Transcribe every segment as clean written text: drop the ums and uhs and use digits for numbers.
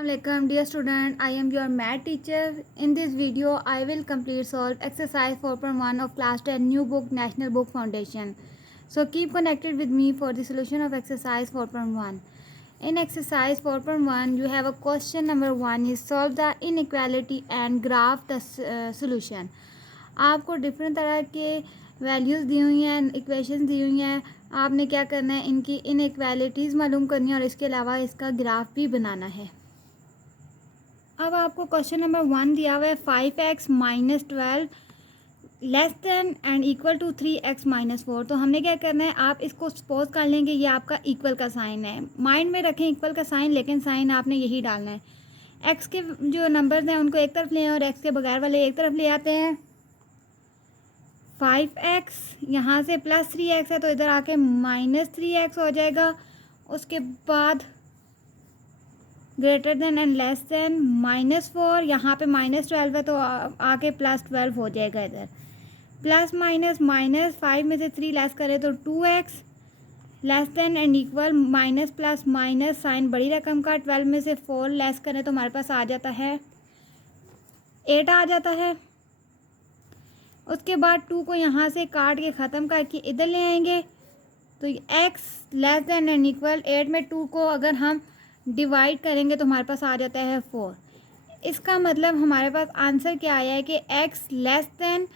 Assalamualaikum dear student, I am your math teacher. In this video I will complete solve exercise 4.1 of class 10 new book National Book Foundation. So keep connected with me for the solution of exercise 4.1. In exercise 4.1 you have a question number 1 is solve the inequality and graph the solution. आपको different तरह के values दी हुई हैं, equation दी हुई हैं. आपने क्या करना है, इनकी इनइक्वालिटीज़ मालूम करनी है और इसके अलावा इसका ग्राफ भी बनाना है. अब आपको क्वेश्चन नंबर 1 दिया हुआ है 5x minus 12 less than and equal to 3x minus 4. तो हमने क्या करना है, आप इसको सपोज कर लेंगे ये आपका इक्वल का साइन है. माइंड में रखें इक्वल का साइन, लेकिन साइन आपने यही डालना है. x के जो नंबर्स हैं उनको एक तरफ ले और x के बगैर वाले एक तरफ ले आते हैं. 5x यहाँ से प्लस 3x है तो इधर आके माइनस 3x हो जाएगा. उसके बाद greater than and less than -4, यहाँ पे -12 है तो आके +12 हो जाएगा. इधर प्लस माइनस माइनस 5 में से 3 लेस करें तो 2x less than and equal minus plus minus sign बड़ी रकम का 12 में से 4 लेस करें तो हमारे पास आ जाता है 8 आ जाता है. उसके बाद 2 को यहाँ से काट के ख़त्म करके इधर ले आएंगे तो x less than and equal 8 में 2 को अगर हम डिवाइड करेंगे तो हमारे पास आ जाता है 4. इसका मतलब हमारे पास आंसर क्या आया है कि x less than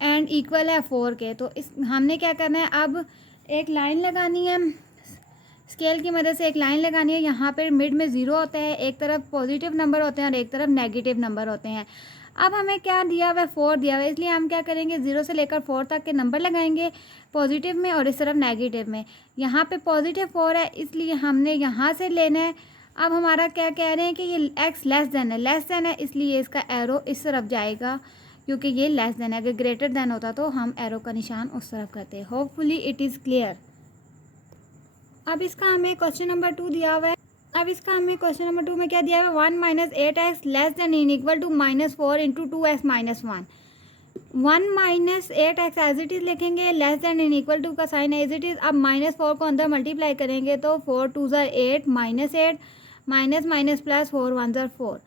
and equal है 4 के. तो इस हमने क्या करना है, अब एक लाइन लगानी है, स्केल की मदद से एक लाइन लगानी है. यहाँ पर मिड में 0 होता है, एक तरफ पॉजिटिव नंबर होते हैं और एक तरफ नेगेटिव नंबर होते हैं. अब हमें क्या दिया हुआ है, 4 दिया हुआ है, इसलिए हम क्या करेंगे 0 से लेकर 4 तक के नंबर लगाएंगे पॉजिटिव में और इस तरफ नेगेटिव में. यहाँ पे पॉजिटिव 4 है इसलिए हमने यहाँ से लेना है. अब हमारा क्या कह रहे हैं कि ये x लेस देन है, लेस देन है इसलिए इसका एरो इस तरफ जाएगा क्योंकि ये लेस देन है. अगर ग्रेटर देन होता तो हम एरो का निशान उस तरफ करते. Hopefully it is clear. अब इसका हमें क्वेश्चन नंबर 2 दिया हुआ है. अब इसका हमें क्वेश्चन नंबर 2 में क्या दिया हुआ है, 1 minus 8x less than in equal to -4 into 2x minus 1. 1 minus 8x as it is लिखेंगे, less than in equal to का साइन एज इट इज़. अब -4 को अंदर मल्टीप्लाई करेंगे तो 4 2 8 -8 माइनस माइनस प्लस 4 1 4.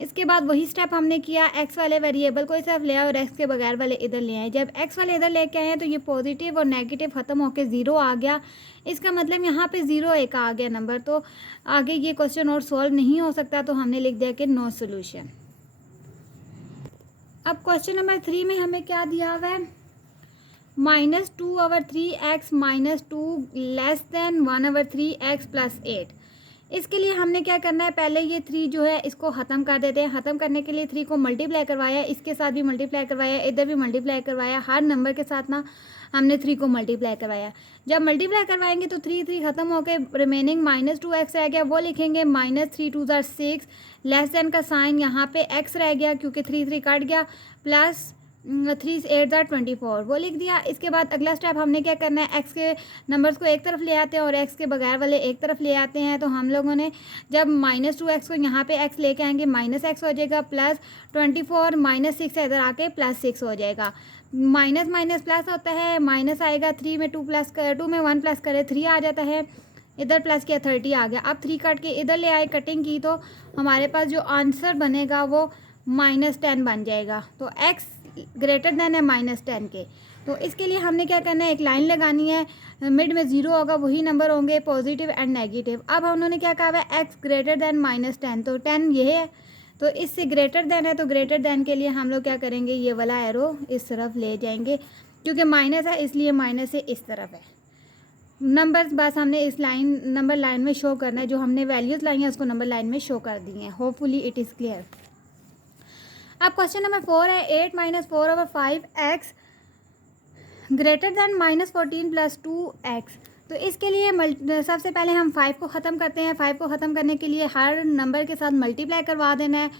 इसके बाद वही स्टेप हमने किया, x वाले वेरिएबल को इस तरफ ले आए और x के बगैर वाले इधर ले आए. जब x वाले इधर लेके आए तो ये पॉजिटिव और नेगेटिव ख़त्म होकर 0 आ गया. इसका मतलब यहाँ पे 0 एक आ गया नंबर. तो आगे ये क्वेश्चन और सॉल्व नहीं हो सकता तो हमने लिख दिया कि नो सोल्यूशन. अब क्वेश्चन नंबर 3 में हमें क्या दिया हुआ है, -2/3x minus 2 less than 1/3x plus 8. इसके लिए हमने क्या करना है, पहले ये 3 जो है इसको ख़त्म कर देते हैं. ख़त्म करने के लिए 3 को मल्टीप्लाई करवाया, इसके साथ भी मल्टीप्लाई करवाया, इधर भी मल्टीप्लाई करवाया. हर नंबर के साथ ना हमने 3 को मल्टीप्लाई करवाया. जब मल्टीप्लाई करवाएंगे तो 3 ख़त्म होकर रिमेनिंग -2x रह गया, वो लिखेंगे -3 2 6 लेस देन का साइन यहाँ पे x रह गया क्योंकि 3 कट गया, प्लस 3 8 24 वो लिख दिया. इसके बाद अगला स्टेप हमने क्या करना है, x के नंबर्स को एक तरफ ले आते हैं और x के बगैर वाले एक तरफ ले आते हैं. तो हम लोगों ने जब -2x को यहाँ पे x लेके आएंगे -x हो जाएगा, प्लस 24 -6 है इधर आके +6 हो जाएगा. माइनस माइनस प्लस होता है, माइनस आएगा 3 में 2 में 1 प्लस करे 3 आ जाता है, इधर प्लस किया 30 आ गया. अब 3 काट के इधर ले आए, कटिंग की तो हमारे पास जो आंसर बनेगा वो -10 बन जाएगा. तो x ग्रेटर देन है -10 के. तो इसके लिए हमने क्या करना है, एक लाइन लगानी है, मिड में 0 होगा, वही नंबर होंगे पॉजिटिव एंड नेगेटिव. अब उन्होंने क्या कहा है, x ग्रेटर देन -10, तो 10 ये है तो इससे ग्रेटर देन है. तो ग्रेटर देन के लिए हम लोग क्या करेंगे, ये वाला एरो इस तरफ ले जाएंगे क्योंकि माइनस है इसलिए माइनस से इस तरफ है. नंबर्स बस हमने इस लाइन नंबर लाइन में शो करना है, जो हमने वैल्यूज़ लाई हैं उसको नंबर लाइन में शो कर दी हैं. Hopefully it is clear. अब क्वेश्चन नंबर 4 है 8 - 4/5x greater than -14 plus 2x. तो इसके लिए सबसे पहले हम 5 को ख़त्म करते हैं. 5 को ख़त्म करने के लिए हर नंबर के साथ मल्टीप्लाई करवा देना है.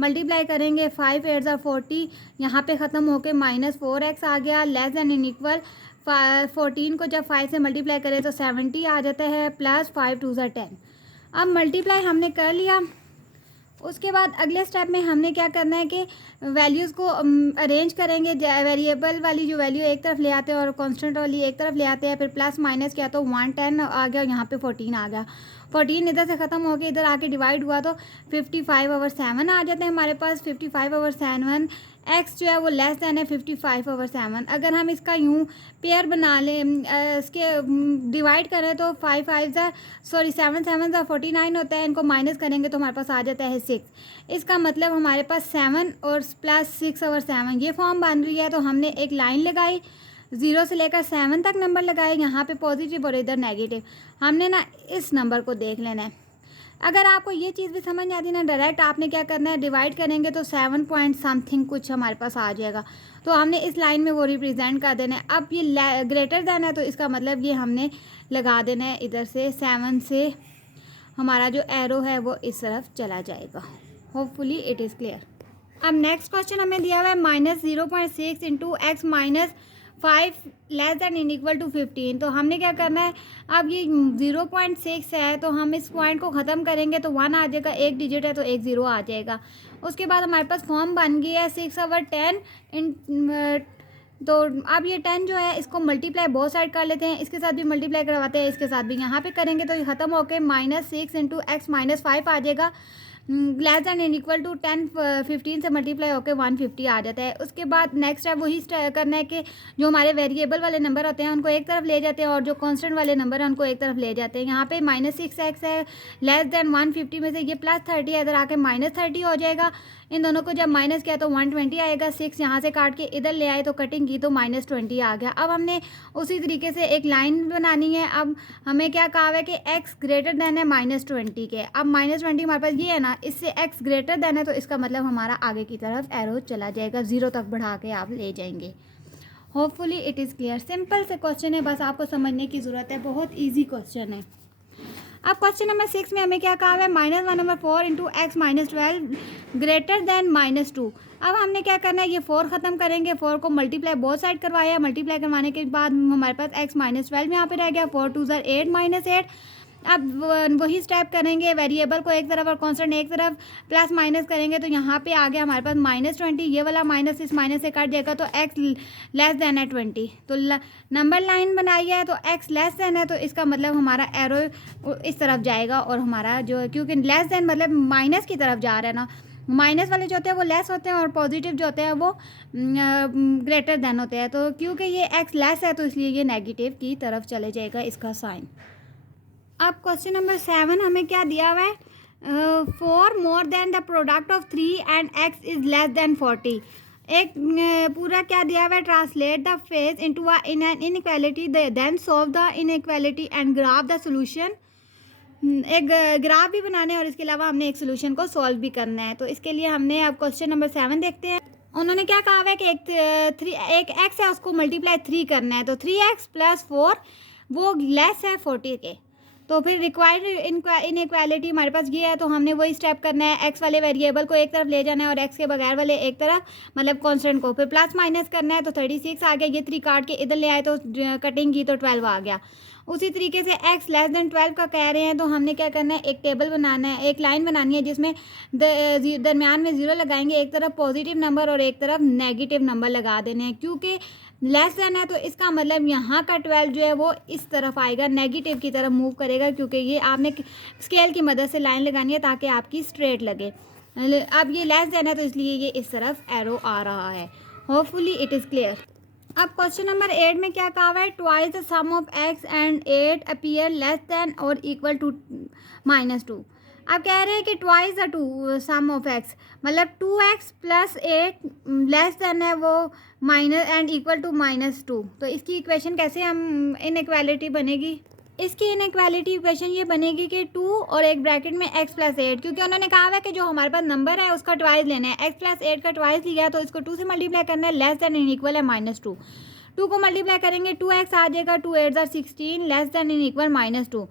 मल्टीप्लाई करेंगे 5 8 40, यहाँ पे ख़त्म होके -4x आ गया, लेस देन इन इक्वल 14 को जब 5 से मल्टीप्लाई करें तो 70 आ जाता है, प्लस 5 2 10. अब मल्टीप्लाई हमने कर लिया. उसके बाद अगले स्टेप में हमने क्या करना है कि वैल्यूज़ को अरेंज करेंगे. वेरिएबल वाली जो वैल्यू एक तरफ ले आते हैं और कांस्टेंट वाली एक तरफ ले आते हैं, फिर प्लस माइनस किया तो 110 आ गया, यहाँ पे 14 आ गया. 14 इधर से ख़त्म होकर इधर आके डिवाइड हुआ तो 55/7 आ जाते हैं हमारे पास। 55/7 एक्स जो है वो लेस देन है 55/7। अगर हम इसका यूँ पेयर बना लें, इसके डिवाइड करें तो 7 7 49 होता है। इनको माइनस करेंगे तो हमारे पास आ जाता है 6। इसका मतलब हमारे पास 7 और प्लस 6/7 ये फॉर्म बन रही है। तो हमने एक लाइन लगाई, 0 से लेकर 7 तक नंबर लगाए, यहाँ पे पॉजिटिव और इधर नेगेटिव। हमने ना इस नंबर को देख लेना है। अगर आपको ये चीज़ भी समझ नहीं आती ना, डायरेक्ट आपने क्या करना है, डिवाइड करेंगे तो 7 पॉइंट समथिंग कुछ हमारे पास आ जाएगा। तो हमने इस लाइन में वो रिप्रेजेंट कर देना है। अब ये ग्रेटर देन है तो इसका मतलब ये हमने लगा देना है इधर से 7 से हमारा जो एरो है वो इस तरफ चला जाएगा। Hopefully it is clear. अब नेक्स्ट क्वेश्चन हमें दिया हुआ है -0.6 into x minus 5 less than in equal to 15। तो हमने क्या करना है, अब ये 0.6 है तो हम इस पॉइंट को ख़त्म करेंगे तो 1 आ जाएगा, एक डिजिट है तो एक 0 आ जाएगा। उसके बाद हमारे पास फॉर्म बन गई है 6/10 इन। तो अब ये 10 जो है इसको मल्टीप्लाई बहुत साइड कर लेते हैं, इसके साथ भी मल्टीप्लाई करवाते हैं, इसके साथ भी यहाँ पे करेंगे तो ये ख़त्म होकर -6 इंटू एक्स माइनस 5 आ जाएगा। Less than and equal to 10 15 से मल्टीप्लाई होकर 150 आ जाता है। उसके बाद नेक्स्ट है वही करना है कि जो हमारे वेरिएबल वाले नंबर होते हैं उनको एक तरफ ले जाते हैं और जो कांस्टेंट वाले नंबर हैं उनको एक तरफ ले जाते हैं। यहाँ पे -6x है, लेस दैन 150 में से ये +30 है, इधर आके -30 हो जाएगा। इन दोनों को जब माइनस किया तो 120 आएगा। 6 यहाँ से काट के इधर ले आए तो कटिंग की तो -20 आ गया। अब हमने उसी तरीके से एक लाइन बनानी है। अब हमें क्या कहा है कि x ग्रेटर देन है -20 के। अब -20 हमारे पास ये है ना, इससे x ग्रेटर देन है तो इसका मतलब हमारा आगे की तरफ एरो चला जाएगा, 0 तक बढ़ा के आप ले जाएंगे। Hopefully it is clear. Simple से क्वेश्चन है, बस आपको समझने की ज़रूरत है, बहुत ईजी क्वेश्चन है। अब क्वेश्चन नंबर 6 में हमें क्या कहा है, -1/4 into x minus 12 greater than -2। अब हमने क्या करना है, ये 4 ख़त्म करेंगे, 4 को मल्टीप्लाई बहुत साइड करवाया, मल्टीप्लाई करवाने के बाद हमारे पास x माइनस 12 यहाँ पे रह गया, 4 2 8 -8। अब वही स्टेप करेंगे, वेरिएबल को एक तरफ और कांस्टेंट एक तरफ प्लस माइनस करेंगे तो यहाँ पे आ गया हमारे पास -20। ये वाला माइनस इस माइनस से कट जाएगा तो x लेस देन है 20। तो नंबर लाइन बनाई है तो x लेस देन है तो इसका मतलब हमारा एरो इस तरफ जाएगा और हमारा जो, क्योंकि लेस देन मतलब माइनस की तरफ जा रहा है ना, माइनस वाले जो होते हैं वो लेस होते हैं और पॉजिटिव जो होते हैं वो ग्रेटर देन होते हैं। तो क्योंकि ये x लेस है तो इसलिए ये नेगेटिव की तरफ चले जाएगा इसका साइन। अब क्वेश्चन नंबर 7 हमें क्या दिया हुआ है, 4 more than the product of 3 and x is less than 40। एक पूरा क्या दिया हुआ है, translate the phrase into a in an inequality then solve the inequality and graph the solution. एक ग्राफ भी बनाना है और इसके अलावा हमने एक सोल्यूशन को सॉल्व भी करना है। तो इसके लिए हमने अब क्वेश्चन नंबर 7 देखते हैं। उन्होंने क्या कहा है कि एक x है उसको मल्टीप्लाई 3 करना है, तो 3x + 4 वो लेस है 40 के। तो फिर रिक्वायर्ड इनइक्वालिटी हमारे पास ये है तो हमने वही स्टेप करना है, x वाले वेरिएबल को एक तरफ ले जाना है और x के बगैर वाले एक तरफ मतलब कांस्टेंट को, फिर प्लस माइनस करना है तो 36 आ गया। ये 3 काट के इधर ले आए तो कटिंग की तो 12 आ गया। उसी तरीके से x लेस देन 12 का कह रहे हैं तो हमने क्या करना है, एक टेबल बनाना है, एक लाइन बनानी है जिसमें दरमियान में 0 लगाएंगे, एक तरफ पॉजिटिव नंबर और एक तरफ नेगेटिव नंबर लगा देने हैं। क्योंकि लेस देन है तो इसका मतलब यहाँ का 12 जो है वो इस तरफ आएगा, नेगेटिव की तरफ मूव करेगा, क्योंकि ये आपने स्केल की मदद से लाइन लगानी है ताकि आपकी स्ट्रेट लगे। अब ये लेस देन है तो इसलिए ये इस तरफ एरो आ रहा है। Hopefully it is clear. अब क्वेश्चन नंबर 8 में क्या कहा हुआ है, twice the sum of x and 8 appear less than और इक्वल टू -2। अब कह रहे हैं कि twice the sum of x मतलब 2x + 8 लेस देन है वो माइनस एंड इक्वल टू -2। तो इसकी इक्वेशन कैसे हम इनइक्वालिटी बनेगी, इसकी इनइक्वालिटी इक्वेशन ये बनेगी कि 2 और एक ब्रैकेट में x + 8, क्योंकि उन्होंने कहा है कि जो हमारे पास नंबर है उसका ट्वाइस लेना है। x + 8 का ट्वाइस लिया तो इसको 2 से मल्टीप्लाई करना है, लेस देन इन इक्वल है -2। 2 को मल्टीप्लाई करेंगे 2x आ जाएगा, 2 8 16 लेस देन इन इक्वल -2।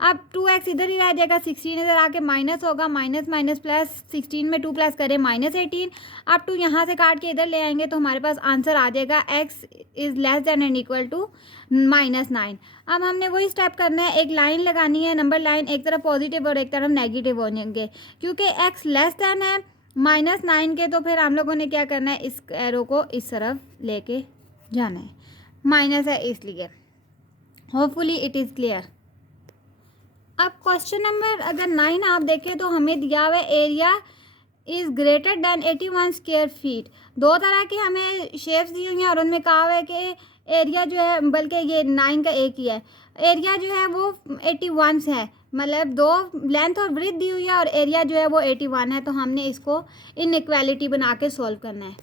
अब 2x इधर ही रह जाएगा, 16 इधर आके माइनस होगा, माइनस माइनस प्लस, 16 में 2 प्लस करें -18। अब 2 यहाँ से काट के इधर ले आएंगे तो हमारे पास आंसर आ जाएगा x is less than and equal to -9। अब हमने वही स्टेप करना है, एक लाइन लगानी है, नंबर लाइन, एक तरफ पॉजिटिव और एक तरफ नेगेटिव हो जाएंगे। क्योंकि x लेस देन है -9 के तो फिर हम लोगों ने क्या करना है, इस एरो को इस तरफ लेके जाना है, माइनस है इसलिए। Hopefully it is clear. अब क्वेश्चन नंबर अगर 9 आप देखें तो हमें दिया हुआ area is greater than 81 square feet. दो तरह की हमें शेप्स दी हुई हैं और उनमें कहा हुआ है कि एरिया जो है, बल्कि ये 9 का एक ही है, एरिया जो है वो 81 है, मतलब दो लेंथ और ब्रेथ दी हुई है और एरिया जो है वो 81 है। तो हमने इसको इनइक्वालिटी बना के सॉल्व करना है।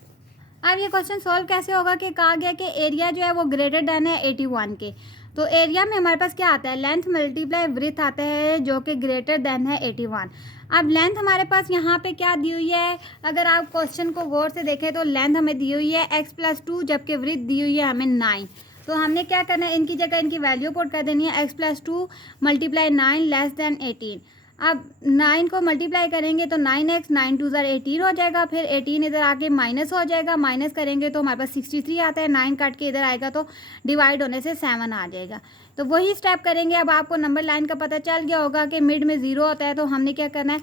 अब ये क्वेश्चन सॉल्व कैसे होगा कि कहा गया कि एरिया जो है वो ग्रेटर देन है 81 के, तो एरिया में हमारे पास क्या आता है, लेंथ मल्टीप्लाई ब्रेथ आता है जो कि ग्रेटर देन है 81। अब लेंथ हमारे पास यहाँ पे क्या दी हुई है, अगर आप क्वेश्चन को गौर से देखें तो लेंथ हमें दी हुई है x+2 जबकि ब्रेथ दी हुई है हमें 9। तो हमने क्या करना है, इनकी जगह इनकी वैल्यू पुट कर देनी है, x+2 × 9 लेस देन 18। अब 9 को मल्टीप्लाई करेंगे तो 9x 9 2 18 हो जाएगा, फिर 18 इधर आके माइनस हो जाएगा, माइनस करेंगे तो हमारे पास 63 आता है, 9 काट के इधर आएगा तो डिवाइड होने से 7 आ जाएगा। तो वही स्टेप करेंगे। अब आपको नंबर लाइन का पता चल गया होगा कि मिड में 0 होता है, तो हमने क्या करना है,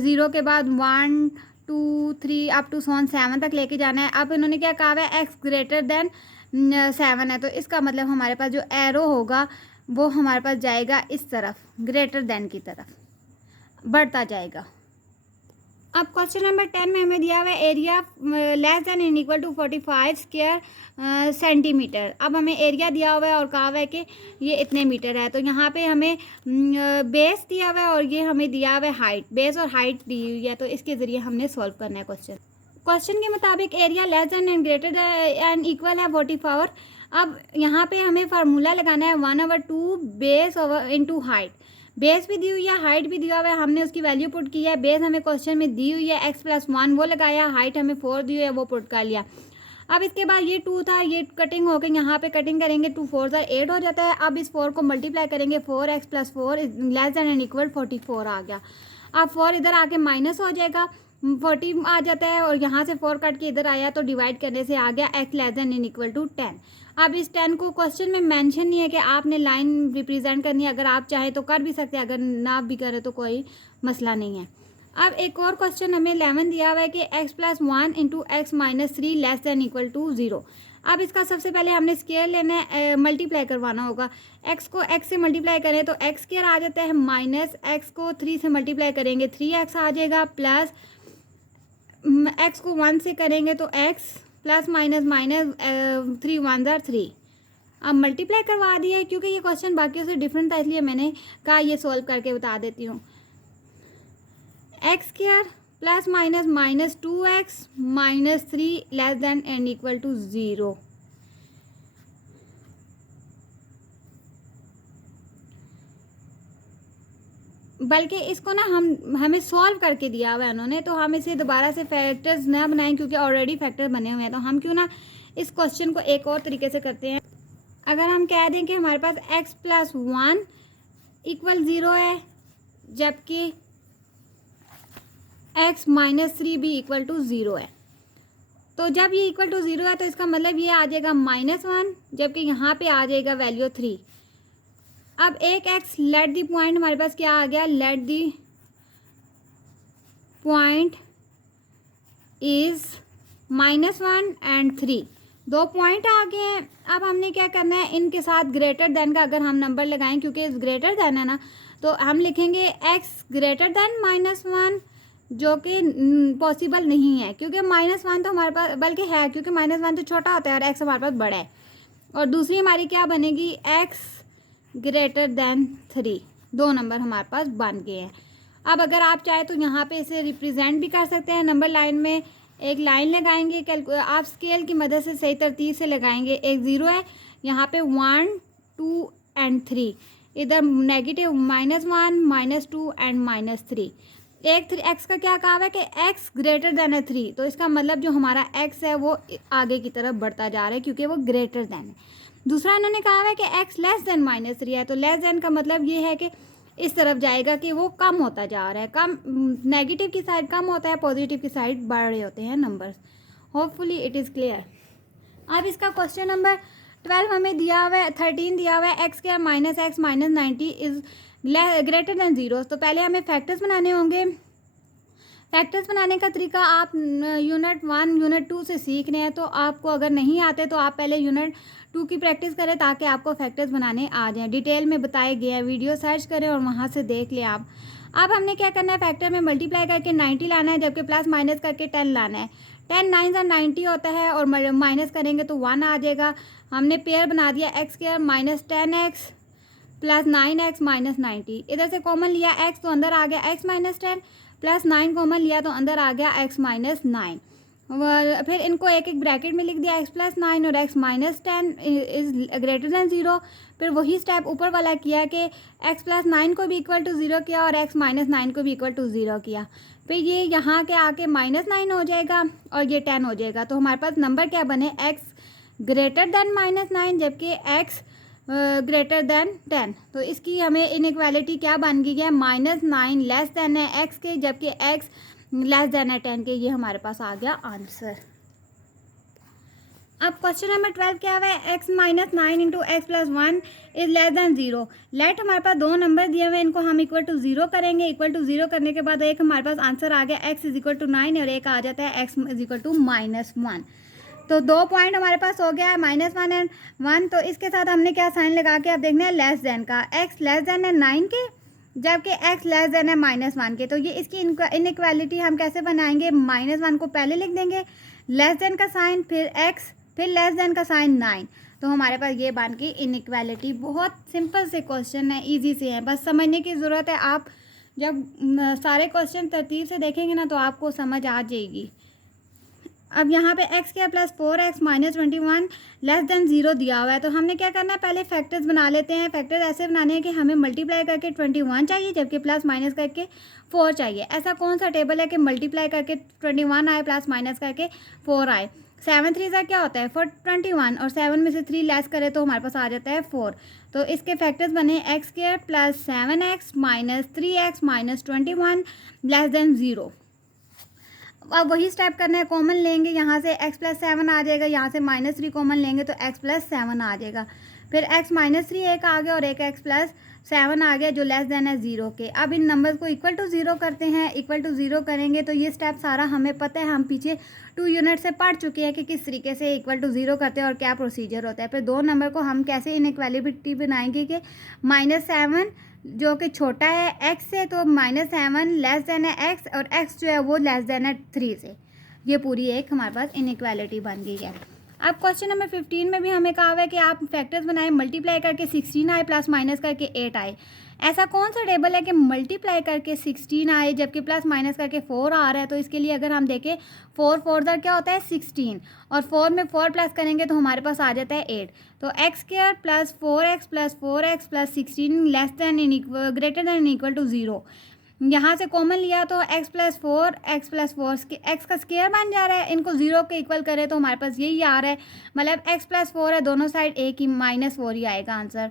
0 के बाद 1 2 3 अप टू 7 तक लेके जाना है। अब इन्होंने क्या कहा है, x ग्रेटर देन 7 है, तो इसका मतलब हमारे पास जो एरो होगा वो हमारे पास जाएगा इस तरफ, ग्रेटर देन की तरफ बढ़ता जाएगा। अब क्वेश्चन नंबर 10 में हमें दिया हुआ है area less than and equal to 45 square centimetre. अब हमें एरिया दिया हुआ है और कहा हुआ है कि ये इतने मीटर है, तो यहाँ पे हमें बेस दिया हुआ है और ये हमें दिया हुआ है हाइट, बेस और हाइट दी हुई है, तो इसके ज़रिए हमने सॉल्व करना है क्वेश्चन के मुताबिक area less than and greater and equal है 44। अब यहाँ पे हमें फार्मूला लगाना है 1/2 base over into height. Base भी दी हुई है, हाइट भी दिया हुआ है, हमने उसकी वैल्यू पुट की है। बेस हमें क्वेश्चन में दी हुई है x+1 वो लगाया, हाइट हमें 4 दी हुई है वो पुट कर लिया। अब इसके बाद ये 2 था, ये कटिंग हो गई, यहाँ पे कटिंग करेंगे 2 4 8 हो जाता है। अब इस 4 को मल्टीप्लाई करेंगे, 4x + 4 less than and equal 44 आ गया। अब 4 इधर आके माइनस हो जाएगा, 40 आ जाता है और यहाँ से 4 कट के इधर आया तो डिवाइड करने से आ गया x less than and equal to 10। अब इस 10 को क्वेश्चन में मेंशन नहीं है कि आपने लाइन रिप्रेजेंट करनी है, अगर आप चाहें तो कर भी सकते हैं, अगर ना भी करें तो कोई मसला नहीं है। अब एक और क्वेश्चन हमें 11 दिया हुआ है कि x+1 × x - 3 less than equal to 0। अब इसका सबसे पहले हमने स्क्वायर लेना है, मल्टीप्लाई करवाना होगा। x को x से मल्टीप्लाई करें तो x स्क्वायर आ जाता है, माइनस x को 3 से मल्टीप्लाई करेंगे 3x आ जाएगा, प्लस x को 1 से करेंगे तो x प्लस माइनस 3 1 = 3। अब मल्टीप्लाई करवा दिया है, क्योंकि ये क्वेश्चन बाकियों से डिफरेंट था इसलिए मैंने कहा ये सॉल्व करके बता देती हूँ। x² plus minus -2x - 3 less than and equal to 0। बल्कि इसको ना हमें सॉल्व करके दिया हुआ है उन्होंने, तो हम इसे दोबारा से फैक्टर्स ना बनाएं क्योंकि ऑलरेडी फैक्टर बने हुए हैं। तो हम क्यों ना इस क्वेश्चन को एक और तरीके से करते हैं। अगर हम कह दें कि हमारे पास x+1 = 0 है जबकि x - 3 भी इक्वल टू 0 है, तो जब ये इक्वल टू 0 है तो इसका मतलब ये आ जाएगा -1 जबकि यहाँ पे आ जाएगा वैल्यू 3। अब एक x लेट दी पॉइंट हमारे पास क्या आ गया, let the point is -1 and 3, 2 point आ गए हैं। अब हमने क्या करना है, इनके साथ ग्रेटर देन का अगर हम नंबर लगाएं, क्योंकि ग्रेटर देन है ना, तो हम लिखेंगे x ग्रेटर देन -1 जो कि पॉसिबल नहीं है, क्योंकि -1 तो हमारे पास बल्कि है, क्योंकि -1 तो छोटा होता है और x हमारे पास बड़ा है। और दूसरी हमारी क्या बनेगी, x ग्रेटर देन 3। 2 नंबर हमारे पास बन गए हैं। अब अगर आप चाहे तो यहाँ पे इसे रिप्रेजेंट भी कर सकते हैं। नंबर लाइन में एक लाइन लगाएंगे, आप स्केल की मदद से सही तरतीब से लगाएंगे। एक 0 है यहाँ पे, 1 2 and 3, इधर नेगेटिव -1 -2 and -3। एक 3x का क्या कहा है कि x ग्रेटर देन है 3, तो इसका मतलब जो हमारा x है वो आगे की तरफ बढ़ता जा रहा है क्योंकि वो ग्रेटर देन है। दूसरा इन्होंने कहा है कि x लेस देन -3 है, तो लेस देन का मतलब ये है कि इस तरफ जाएगा कि वो कम होता जा रहा है, कम नेगेटिव की साइड कम होता है, पॉजिटिव की साइड बढ़ रहे होते हैं numbers. Hopefully it is clear. अब इसका क्वेश्चन नंबर 12 हमें दिया हुआ है, 13 दिया हुआ है, x² - x - 90 is greater than 0। तो पहले हमें फैक्टर्स बनाने होंगे। फैक्टर्स बनाने का तरीका आप यूनिट 1 यूनिट 2 से सीख रहे हैं, तो आपको अगर नहीं आते तो आप पहले यूनिट 2 की प्रैक्टिस करें ताकि आपको फैक्टर्स बनाने आ जाएं। डिटेल में बताए गए हैं, वीडियो सर्च करें और वहाँ से देख लें आप। अब हमने क्या करना है, फैक्टर में मल्टीप्लाई करके 90 लाना है, जबकि प्लस माइनस करके 10 लाना है। 10 9 90 होता है और माइनस करेंगे तो 1 आ जाएगा। हमने पेयर बना दिया x square minus 10x plus 9x minus 90। इधर से कॉमन लिया x तो अंदर आ गया x माइनस 10, प्लस 9 कॉमन लिया तो अंदर आ गया x माइनस 9। फिर इनको एक एक ब्रैकेट में लिख दिया, x प्लस 9 और x minus 10 is greater than 0। फिर वही स्टेप ऊपर वाला किया कि x प्लस 9 को भी इक्वल टू 0 किया और x माइनस 9 को भी इक्वल टू 0 किया। फिर ये यहाँ के आके माइनस 9 हो जाएगा और ये 10 हो जाएगा। तो हमारे पास नंबर क्या बने, x ग्रेटर दैन माइनस 9 जबकि x ग्रेटर दैन 10। तो इसकी हमें इनइक्वालिटी क्या बन गई है, -9 लेस दैन है x के, जबकि x लेस दैन है 10 के। ये हमारे पास आ गया आंसर। अब क्वेश्चन नंबर 12 क्या हुआ है, x minus 9 into x plus 1 is less than 0। Let हमारे पास दो नंबर दिए हुए हैं, इनको हम इक्वल टू 0 करेंगे। इक्वल टू 0 करने के बाद एक हमारे पास आंसर आ गया x इज इक्वल टू 9 और एक आ जाता है x इज इक्वल टू -1। तो 2 पॉइंट हमारे पास हो गया है -1 एंड 1। तो इसके साथ हमने क्या साइन लगा के अब देखना है लेस देन का, x लेस देन है 9 के जबकि x लेस देन है -1 के। तो ये इसकी इनइक्वालिटी हम कैसे बनाएंगे, -1 को पहले लिख देंगे, लेस देन का साइन, फिर x, फिर लेस देन का साइन 9। तो हमारे पास ये बन की इनइक्वालिटी। बहुत सिंपल से क्वेश्चन है, इजी से है, बस समझने की ज़रूरत है। आप जब सारे क्वेश्चन तरतीब से देखेंगे ना तो आपको समझ आ जाएगी। अब यहाँ पे x क्या plus 4x minus 21 less than 0 दिया हुआ है। तो हमने क्या करना है, पहले फैक्टर्स बना लेते हैं। फैक्टर ऐसे बनाने हैं कि हमें मल्टीप्लाई करके 21 चाहिए जबकि प्लस माइनस करके 4 चाहिए। ऐसा कौन सा टेबल है कि मल्टीप्लाई करके 21 आए प्लस माइनस करके 4 आए। 7 3 क्या होता है 21 और 7 में से 3 लेस करें तो हमारे पास आ जाता है 4। तो इसके फैक्टर्स बने x square plus 7x minus 3x minus 21 less than 0। अब वही स्टेप करना है, कॉमन लेंगे, यहाँ से x प्लस 7 आ जाएगा, यहाँ से -3 कॉमन लेंगे तो x प्लस 7 आ जाएगा। फिर x माइनस 3 एक आ गया और एक x प्लस 7 आ गया जो लेस देन है 0 के। अब इन नंबर्स को इक्वल टू 0 करते हैं। इक्वल टू 0 करेंगे तो ये स्टेप सारा हमें पता है, हम पीछे 2 यूनिट से पढ़ चुके हैं कि किस तरीके से इक्वल टू 0 करते हैं और क्या प्रोसीजर होता है। फिर दो नंबर को हम कैसे इनइक्वालिटी बनाएंगे कि -7 जो कि छोटा है x से, तो -7 लेस देन है x और x जो है वो लेस देन है 3 से। ये पूरी एक हमारे पास इनइक्वालिटी बन गई है। अब क्वेश्चन नंबर 15 में भी हमें कहा हुआ है कि आप फैक्टर्स बनाएं, मल्टीप्लाई करके 16 आए प्लस माइनस करके 8 आए। ऐसा कौन सा टेबल है कि मल्टीप्लाई करके 16 आए जबकि प्लस माइनस करके 4 आ रहा है। तो इसके लिए अगर हम देखें 4 4 क्या होता है 16 और 4 में 4 प्लस करेंगे तो हमारे पास आ जाता है 8। तो x square plus 4x plus 16 less than greater than equal to 0। यहाँ से कॉमन लिया तो x प्लस 4 x का स्क्वायर बन जा रहा है। इनको 0 के इक्वल करें तो हमारे पास यही आ रहा है, मतलब x प्लस 4 है, दोनों साइड एक ही -4 ही आएगा आंसर।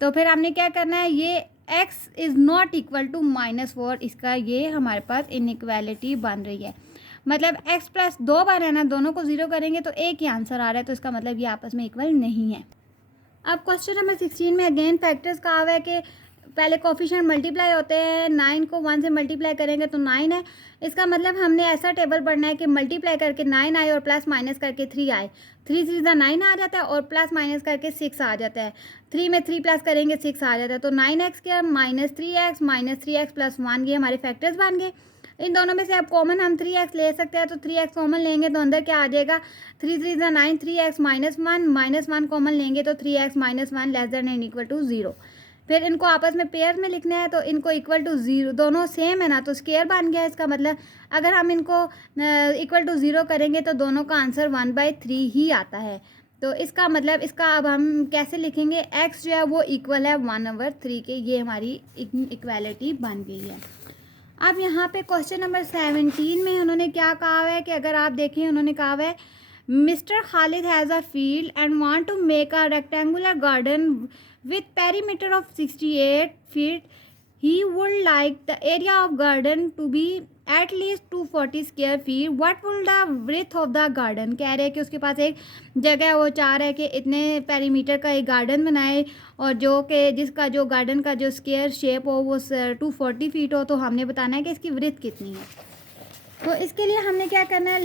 तो फिर हमने क्या करना है, ये x is not equal to -4, इसका ये हमारे पास इनइक्वालिटी बन रही है। मतलब x प्लस 2 बार है ना, दोनों को 0 करेंगे तो एक ही आंसर आ रहा है, तो इसका मतलब ये आपस में इक्वल नहीं है। अब क्वेश्चन नंबर 16 में अगेन फैक्टर्स कहा हुआ है कि पहले कोफिशिएंट मल्टीप्लाई होते हैं, 9 को 1 से मल्टीप्लाई करेंगे तो 9 है। इसका मतलब हमने ऐसा टेबल पढ़ना है कि मल्टीप्लाई करके 9 आए और प्लस माइनस करके 3 आए। 3 3 9 आ जाता है और प्लस माइनस करके 6 आ जाता है। 3 में 3 प्लस करेंगे 6 आ जाता है। तो 9x क्या माइनस 3x प्लस 1, ये हमारे फैक्टर्स बन गए। इन दोनों में से अब कॉमन हम 3x ले सकते हैं, तो 3x कॉमन लेंगे तो अंदर क्या आ जाएगा 3 3 9 3x माइनस 1 कॉमन लेंगे तो 3x minus 1 less than and equal to 0। फिर इनको आपस में पेयर में लिखना है, तो इनको इक्वल टू 0, दोनों सेम है ना तो स्क्वायर बन गया। इसका मतलब अगर हम इनको इक्वल टू 0 करेंगे तो दोनों का आंसर 1/3 ही आता है। तो इसका मतलब इसका अब हम कैसे लिखेंगे, x जो है वो इक्वल है 1/3 के। ये हमारी इक्वालिटी बन गई है। अब यहाँ पे क्वेश्चन नंबर 17 में उन्होंने क्या कहा है कि अगर आप देखें, उन्होंने कहा है mister Khalid has a field and want to make a rectangular garden with perimeter of 68 feet. He would like the area of garden to be at least 240 square feet. What will the width of the garden? कह रहे हैं कि उसके पास एक जगह है, वो चाह रहा है कि इतने पेरीमीटर का एक गार्डन बनाए और जो कि जिसका जो गार्डन का जो स्क्वायर शेप हो वो 240 फीट हो। तो हमने बताना है कि इसकी विड्थ कितनी है। तो इसके लिए हमने क्या करना है,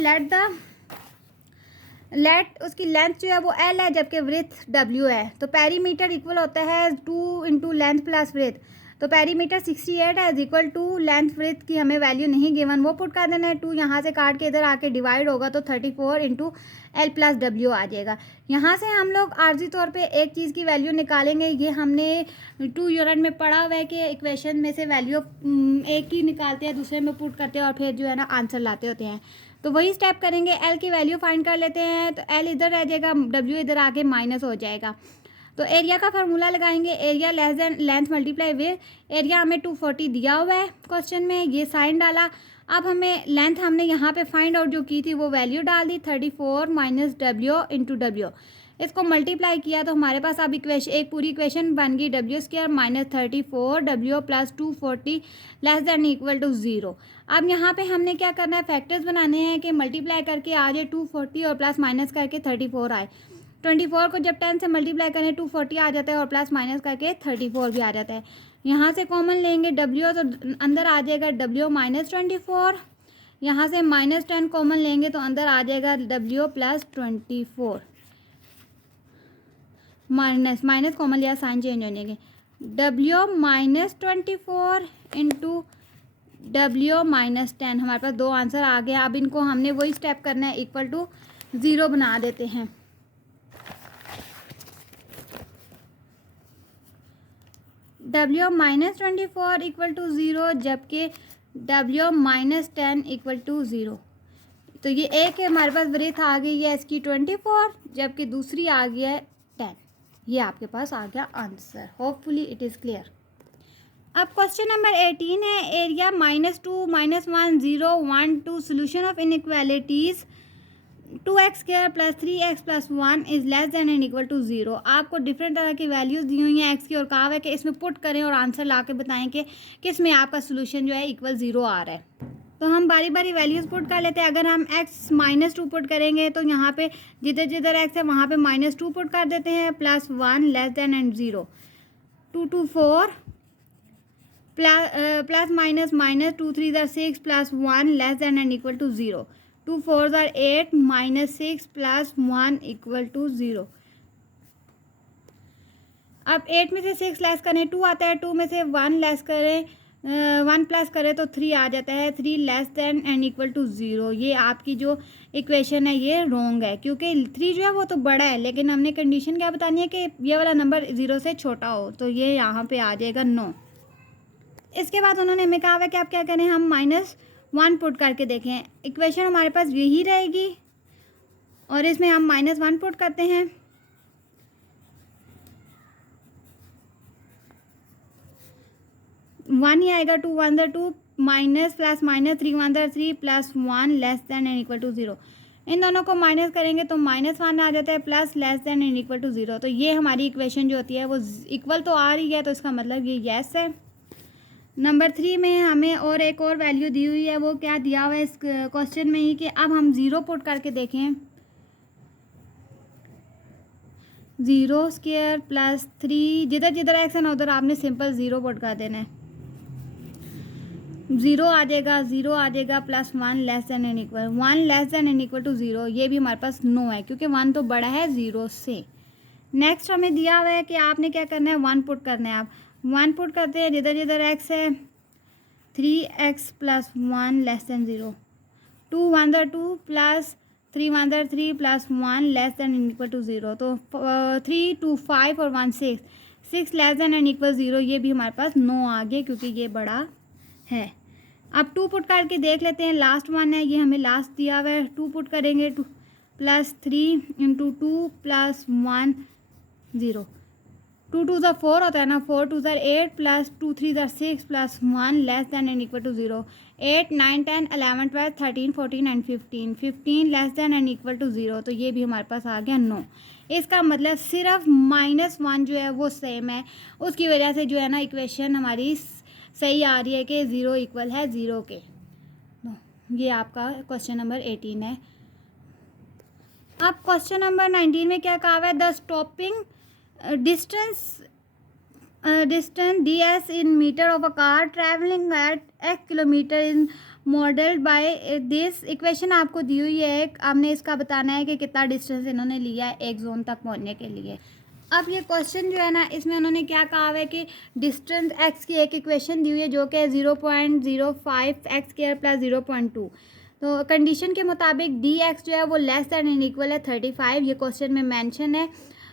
लेट उसकी लेंथ जो है वो L है जबकि विड्थ W है। तो पेरीमीटर इक्वल होता है 2 इंटू लेंथ प्लस विड्थ। तो पेरीमीटर 68 है इक्वल टू लेंथ विड्थ की हमें वैल्यू नहीं गिवन, वो पुट कर देना है। 2 यहाँ से काट के इधर आके डिवाइड होगा तो 34 इंटू L प्लस W आ जाएगा। यहाँ से हम लोग आर्जी तौर पे एक चीज़ की वैल्यू निकालेंगे। ये हमने 2 यूनिट में पढ़ा हुआ है कि इक्वेशन में से वैल्यू एक ही निकालते हैं, दूसरे में पुट करते हैं और फिर जो है ना आंसर लाते होते हैं। तो वही स्टेप करेंगे। L की वैल्यू फाइंड कर लेते हैं। तो L इधर रह जाएगा, W इधर आके माइनस हो जाएगा। तो एरिया का फार्मूला लगाएंगे, area less then length multiply width. Area हमें 240 दिया हुआ है क्वेश्चन में, ये साइन डाला। अब हमें लेंथ हमने यहाँ पे फाइंड आउट जो की थी वो वैल्यू डाल दी, 34 माइनस W इंटू W। इसको मल्टीप्लाई किया तो हमारे पास अब इक्वेशन, एक पूरी इक्वेशन बन गई, W² minus 34 W plus 240 less than equal to 0। अब यहाँ पे हमने क्या करना है, फैक्टर्स बनाने हैं कि मल्टीप्लाई करके आ जाए 240 और प्लस माइनस करके 34 आए। 24 को जब 10 से मल्टीप्लाई करें 240 आ जाता है और प्लस माइनस करके 34 भी आ जाता है। यहाँ से कॉमन लेंगे W, तो अंदर आ जाएगा W माइनस 24। यहाँ से माइनस 10 कॉमन लेंगे तो अंदर आ जाएगा W प्लस 24। माइनस कॉमन लिया, साइन चेंज हो जाएंगे। W minus 24 into W minus 10, हमारे पास दो आंसर आ गया। अब इनको हमने वही स्टेप करना है, इक्वल टू 0 बना देते हैं। W माइनस 24 इक्वल टू 0 जबकि W माइनस 10 इक्वल टू 0। तो ये एक हमारे पास वृत्त आ गई है इसकी 24, जबकि दूसरी आ गई है 10। ये आपके पास आ गया answer. Hopefully it is clear. अब क्वेश्चन नंबर 18 है, area -2 -1 0 1 2 solution of inequalities 2x² plus 3x plus 1 is less than and equal to 0। आपको डिफरेंट तरह की वैल्यूज़ दी हुई हैं x की और कहा है कि इसमें पुट करें और आंसर ला के बताएं कि किस में आपका सोल्यूशन जो है इक्वल 0 आ रहा है। तो हम बारी बारी वैल्यूज़ पुट कर लेते हैं। अगर हम x -2 पुट करेंगे तो यहाँ पे जिधर जिधर x है वहाँ पे -2 पुट कर देते हैं, plus 1 less than and 0। 2 2 4 plus minus 2 3 6 plus 1 less than and equal to 0। 2 4 8 minus 6 plus 1 equal to 0। अब 8 में से 6 लेस करें 2 आता है, 2 में से 1 लेस करें 1 प्लस करें तो 3 आ जाता है, 3 less than and equal to 0। ये आपकी जो इक्वेशन है ये रॉन्ग है, क्योंकि 3 जो है वो तो बड़ा है, लेकिन हमने कंडीशन क्या बतानी है कि ये वाला नंबर 0 से छोटा हो। तो ये यहाँ पे आ जाएगा 9। इसके बाद उन्होंने हमें कहा है कि आप क्या करें, हम -1 पुट करके देखें। इक्वेशन हमारे पास यही रहेगी और इसमें हम -1 पुट करते हैं। वन ही आएगा, 2 1 2 minus plus minus 3 1 3 plus 1 less than and equal to 0। इन दोनों को माइनस करेंगे तो -1 आ जाता है, plus less than and equal to 0। तो ये हमारी इक्वेशन जो होती है वो इक्वल तो आ रही है, तो इसका मतलब ये येस है। नंबर 3 में हमें और एक और वैल्यू दी हुई है, वो क्या दिया हुआ है इस क्वेश्चन में ही कि अब हम 0 पुट करके देखें। 0² प्लस 3, जिधर जिधर x है ना उधर आपने सिंपल 0 पुट कर देना है। 0 आ जाएगा, 0 आ जाएगा, plus 1 less than and equal 1 less than and equal to 0। ये भी हमारे पास नो है क्योंकि 1 तो बड़ा है 0 से। नेक्स्ट हमें दिया हुआ है कि आपने क्या करना है, 1 पुट करना है। आप 1 पुट करते हैं, जिधर जिधर x है 3x plus 1 less than 0। 2 1 2 plus 3 1 3 plus 1 less than and equal to 0। तो 3 2 5 और 1 6 6 लेस देन एंड इक्वल 0। ये भी हमारे पास नो आ गया क्योंकि ये बड़ा है। अब 2 पुट करके देख लेते हैं, लास्ट 1 है, ये हमें लास्ट दिया हुआ है। 2 पुट करेंगे, 2 प्लस 3 इंटू 2 प्लस 1 0। 2 2 4 होता है ना, 4 2 8 plus 2 3 6 plus 1 less than and equal to 0। 8 9 10 11 12 13 14 and 15 less than and equal to 0। तो ये भी हमारे पास आ गया 9। इसका मतलब सिर्फ -1 जो है वो सेम है, उसकी वजह से जो है ना इक्वेशन हमारी सही आ रही है कि 0 इक्वल है 0 के। ये आपका क्वेश्चन नंबर 18 है। अब क्वेश्चन नंबर 19 में क्या कहा हुआ है, the stopping distance distance ds in meter of a car traveling at x kilometre in modelled by this equation आपको दी हुई है। आपने इसका बताना है कि कितना डिस्टेंस इन्होंने लिया है एक जोन तक पहुंचने के लिए। अब ये क्वेश्चन जो है ना, इसमें उन्होंने क्या कहा है कि डिस्टेंस x की एक इक्वेशन दी हुई है जो कि 0.05 एक्स स्क्वायर प्लस 0.2। तो कंडीशन के मुताबिक डी एक्स जो है वो लेस दैन एंड इक्वल है 35, ये क्वेश्चन में मेंशन है।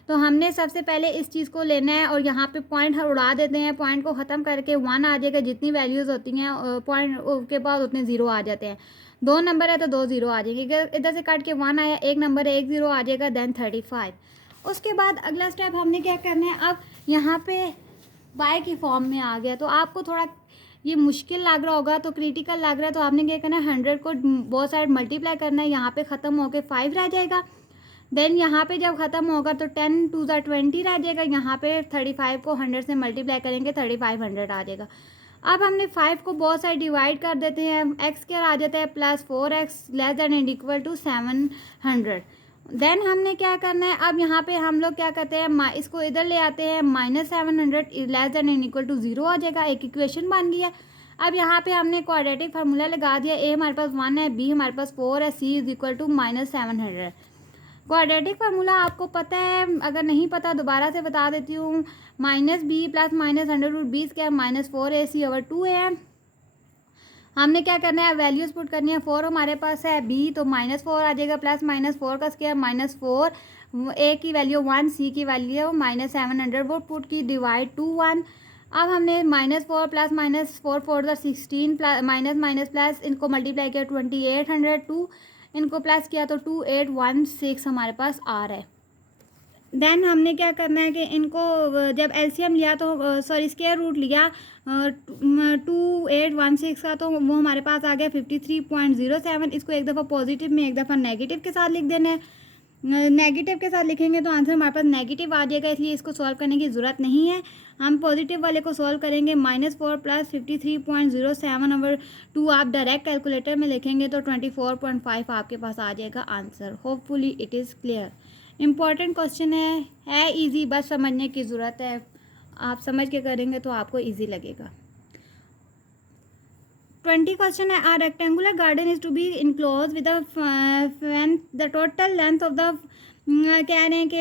तो हमने सबसे पहले इस चीज़ को लेना है और यहाँ पे पॉइंट उड़ा देते हैं, पॉइंट को ख़त्म करके 1 आ जाएगा, जितनी वैल्यूज़ होती हैं पॉइंट के बाद उतने ज़ीरो आ जाते हैं। 2 नंबर है तो 2 ज़ीरो आ जाएंगे, इधर से काट के 1 आया, 1 नंबर है 1 ज़ीरो आ जाएगा, देन 35। उसके बाद अगला स्टेप हमने क्या करना है, अब यहाँ पे बाय की फॉर्म में आ गया तो आपको थोड़ा ये मुश्किल लग रहा होगा, तो क्रिटिकल लग रहा है, तो आपने क्या करना है 100 को बहुत साइड मल्टीप्लाई करना है, यहाँ पे ख़त्म होकर 5 रह जाएगा। देन यहाँ पे जब ख़त्म होगा तो 10 2 ज़ा 20 रह जाएगा, यहाँ पे 35 को 100 से मल्टीप्लाई करेंगे 3500 आ जाएगा। अब हमने 5 को बहुत सारे डिवाइड कर देते हैं, एक्स क्या आ जाता है plus 4x less than and equal to 700। Then हमने क्या करना है, अब यहाँ पे हम लोग क्या करते हैं, इसको इधर ले आते हैं, -700 less than and equal to 0 आ जाएगा, एक इक्वेशन बन गया। अब यहाँ पे हमने क्वाड्रेटिक फार्मूला लगा दिया, a हमारे पास 1 है, b हमारे पास 4 है, c is equal to -700। Quadratic formula आपको पता है, अगर नहीं पता दोबारा से बता देती हूँ, -b plus -√b square -4ac/2 है। हमने क्या करना है, वैल्यूज़ पुट करनी है, 4 हमारे पास है, b तो -4 आ जाएगा, प्लस -4 का स्क्वायर -4, a की वैल्यू 1, c की वैल्यू -700, वो पुट की डिवाइड 2 1। अब हमने -4 प्लस -4 4 ज़ा 16 प्लस माइनस प्लस इनको मल्टीप्लाई किया 2800, 2 इनको प्लस किया तो 2816 हमारे पास आ रहा है। देन हमने क्या करना है कि इनको जब एलसीएम लिया तो सॉरी स्क्वायर रूट लिया 2816 का, तो वो हमारे पास आ गया 53.07। इसको एक दफ़ा पॉजिटिव में एक दफ़ा नेगेटिव के साथ लिख देना है। नेगेटिव के साथ लिखेंगे तो आंसर हमारे पास नेगेटिव आ जाएगा, इसलिए इसको सॉल्व करने की ज़रूरत नहीं है। हम पॉजिटिव वाले को सॉल्व करेंगे, -4 प्लस 53.07/2 आप डायरेक्ट कैलकुलेटर में लिखेंगे तो 24.5 आपके पास आ जाएगा answer. Hopefully it is clear. Important question है इजी, बस समझने की ज़रूरत है, आप समझ के करेंगे तो आपको इजी लगेगा। 20 क्वेश्चन है, a rectangular garden is to be enclose with the total length of the कह रहे हैं कि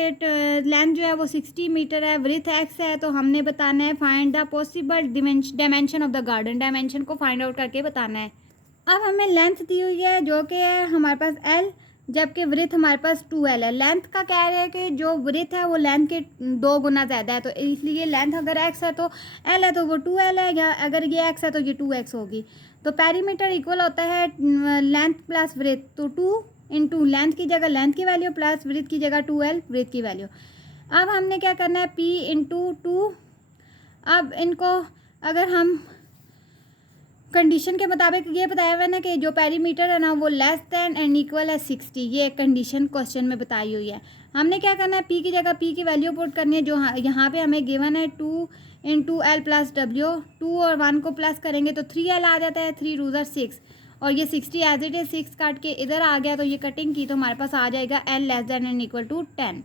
लेंथ जो है वो 60 मीटर है, विड्थ x है, तो हमने बताना है find the possible dimension of the garden, dimension को फाइंड आउट करके बताना है। अब हमें लेंथ दी हुई है जो कि है हमारे पास l, जबकि विड्थ हमारे पास 2l है। लेंथ का कह रहे हैं कि जो विड्थ है वो लेंथ के 2 गुना ज़्यादा है, तो इसलिए लेंथ अगर x है तो l है तो वो 2l है, या अगर ये x है तो ये 2x होगी। तो पेरीमीटर इक्वल होता है लेंथ प्लस विड्थ, तो 2 इंटू लेंथ की जगह लेंथ की वैल्यू प्लस विड्थ की जगह 2l विड्थ की वैल्यू। अब हमने क्या करना है, p इंटू 2। अब इनको अगर हम कंडीशन के मुताबिक ये बताया हुआ है ना कि जो पेरीमीटर है ना वो लेस दैन एंड इक्वल है 60, ये एक कंडीशन क्वेश्चन में बताई हुई है। हमने क्या करना है, p की जगह p की वैल्यू पुट करनी है, जो यहाँ पे हमें गिवन है 2 इंटू एल प्लस डब्ल्यू। 2 और 1 को प्लस करेंगे तो 3l आ जाता है, 3 2 ज़ा 6, और ये 60 एज इट इज़ 6 काट के इधर आ गया, तो ये कटिंग की तो हमारे पास आ जाएगा l less than and equal to 10।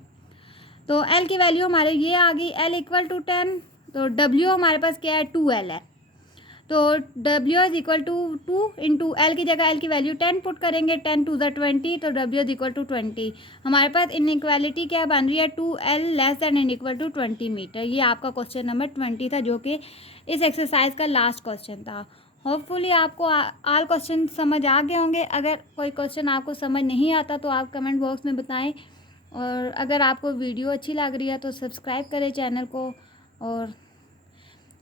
तो l की वैल्यू हमारे ये आ गई, l इक्वल टू 10, तो w हमारे पास क्या है 2l है, तो w is equal to 2 into l की जगह l की वैल्यू 10 पुट करेंगे, 10 2 ज़ा 20, तो w इज इक्वल टू 20। हमारे पास इनइक्वालिटी क्या बन रही है, 2l less than and equal to 20 metre. ये आपका क्वेश्चन नंबर 20 था, जो कि इस एक्सरसाइज का लास्ट क्वेश्चन था। होपफुली आपको आल क्वेश्चन समझ आ गए होंगे। अगर कोई क्वेश्चन आपको समझ नहीं आता तो आप कमेंट बॉक्स में बताएं, और अगर आपको वीडियो अच्छी लग रही है तो सब्सक्राइब करें चैनल को, और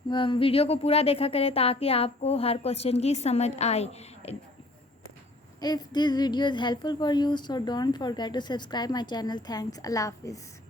वीडियो को पूरा देखा करें ताकि आपको हर क्वेश्चन की समझ आए। If this video is helpful for you, so don't forget to subscribe my channel. Thanks, अल्लाह हाफिज़।